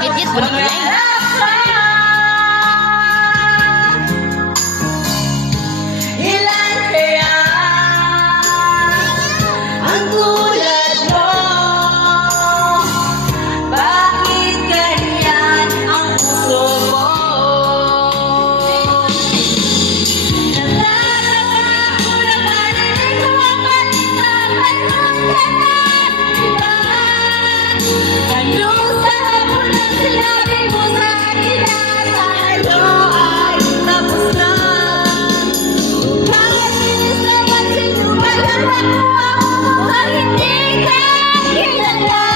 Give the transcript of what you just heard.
Git-git mo na yan. Ilan kaya ang tulad mo? Bakit ganyan ang puso mo? Nagtataka ko na paninig ko ang pagmamanon ka na iba. Anong sabon ang sinabi mo sa akin na tayo ay tapos na? Bakit binis na pansin mo? Magagawa mo ako mukhang hindi ka kilala?